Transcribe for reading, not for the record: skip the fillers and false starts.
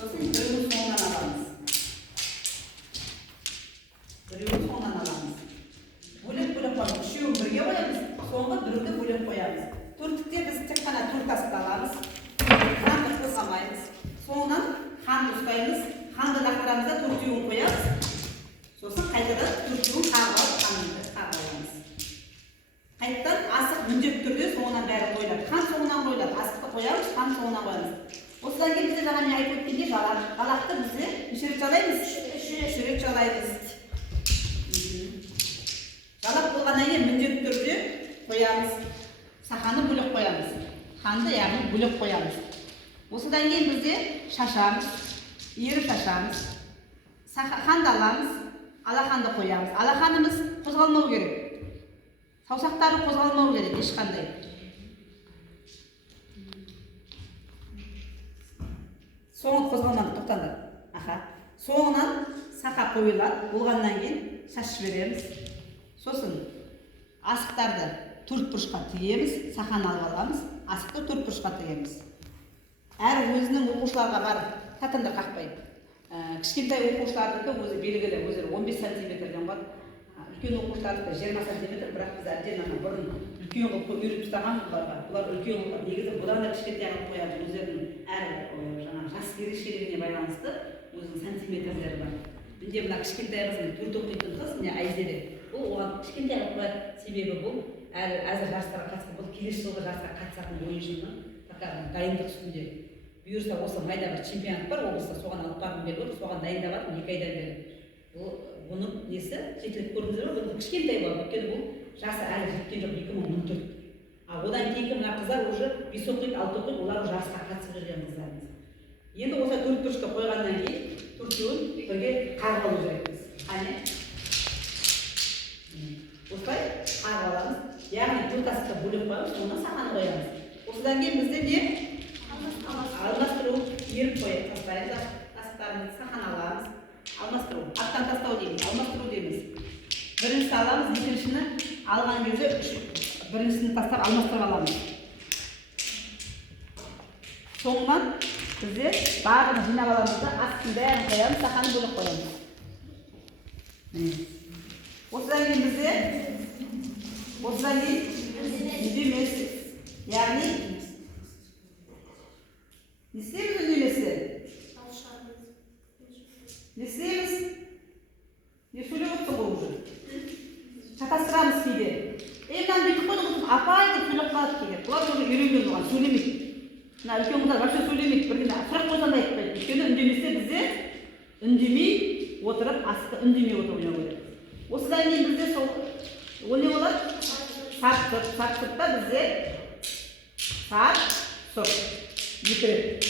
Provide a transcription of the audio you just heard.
Сосын біреуін соңынан аламыз. Біреуін соңынан аламыз. Бөлек-бөлек қоямыз. Үшеуін бірге қоямыз. Соңғы біреуді бөлек қоямыз. Төрттікте біз тек қана төрт асып аламыз. Қанды қозғамаймыз. Соңынан қанды ұстаймыз. Қанды лақтырамыз да төртеуін қоямыз. Сосын қайтадан төртеуін қағып аламыз. Қайттан асық міндетті түрде соңынан бәрі қойылады. Қан соңынан қойылады. Асықты қоямыз, қан соңынан қоямыз. Осыдан кейін бізде жаңа мен айтып өткендей жалақты бізде неше рет жалаймыз? Үш рет жалаймыз. Жалап болғаннан кейін міндетті түрде қоямыз. Сақаны бөлек қоямыз. Қанды яғни бөлек қоямыз. Осыдан кейін бізде шашамыз, еріп шашамыз. Қанды аламыз, алақанды қоямыз. Алақанымыз қозғалмау керек. Саусақтары қозғалмау керек ешқандай. Соңы қозғалмады, тоқтаңдар. Соңынан сақа қойылады. Болғаннан кейін шашып береміз. Сосын асықтарды төрт бұрышқа тігеміз, сақаны алып аламыз, асықты төрт бұрышқа тігеміз. Әр өзінің оқушыларға барып, татындар қақпайды. Кішкентай оқушылардікі өзі белгілі, өзі 15 сантиметрден бар. Үлкен оқушылардікі 20 сантиметр, бірақ біз әбден бұрын үлкен қылып үйретіп тастаған бұларға. Бұлар үлкен қылып, негізі бұдан да кішкентай қылып қояды. Өздерінің әр жас ерекшелігіне байланысты өзінің сантиметрлері бар. Менде мына кішкентай қызым төрт оқитын қыз, міне Айзере. Бұл оған кішкентай қылып қояды, себебі бұл әзір жарыстарға қатысып, бұл келесі жылғы жарысқа қатысатын ойыншының дайындық үстінде. Бұйырса осы майда бір чемпионат бар облыста, соған алып барғым келіп отыр, соған дайындап жатырмын 2 айдан бері. Бұның несі жетіліп көрдіңіздер ме? Бұл кішкентай бала, өйткені бұл жасы әлі жеткен жоқ 2014. Одан кейінгі мына қыздар уже 5 оқиды, 6 оқиды, олар жарысқа қатысып жүрген қыздарымыз. Енді осы төрт бұрышқа қойғаннан кейін төртеуін бірге қағып алу керекпіз. Қане? Осылай қағып аламыз. Яғни төрт асықты бөлек қоямыз, соңынан сақаны қоямыз. Осыдан кейін бізде не? Алмастыру, еріп қойып тастаймыз. Асықтарымызды сақан аламыз. Алмастыру, аттан тастау дейміз, алмастыру дейміз. Біріншісі аламыз, екіншіні алған кезде біріншісіні тастап алмастырып аламыз. Соңынан бізде барлығын жинап аламыз да астын бәрін қоямыз, сақаны бөлек қоямыз. Осыдан кейін бізде үндемес, яғни не істейміз үндеместі? Не істейміз? Не сөйлеп отты ғой уже? Шатастырамыз кейде. Мынаны бүйтіп қойдық отыр, апай деп сөйлеп қалады кейде. Бұлар уже үйренген оған, сөйлемейді. Мына үлкен қыздар вообще сөйлемейді, бірден сұрақ қойсам да айтпайды. Өйткені үндеместе бізде үндемей отырып, асықты үндемей отырып ойнау керек. Осыдан кейін бізде сол о не болады? Сарт-сұртта бізде сарт-сұрт. 2 рет.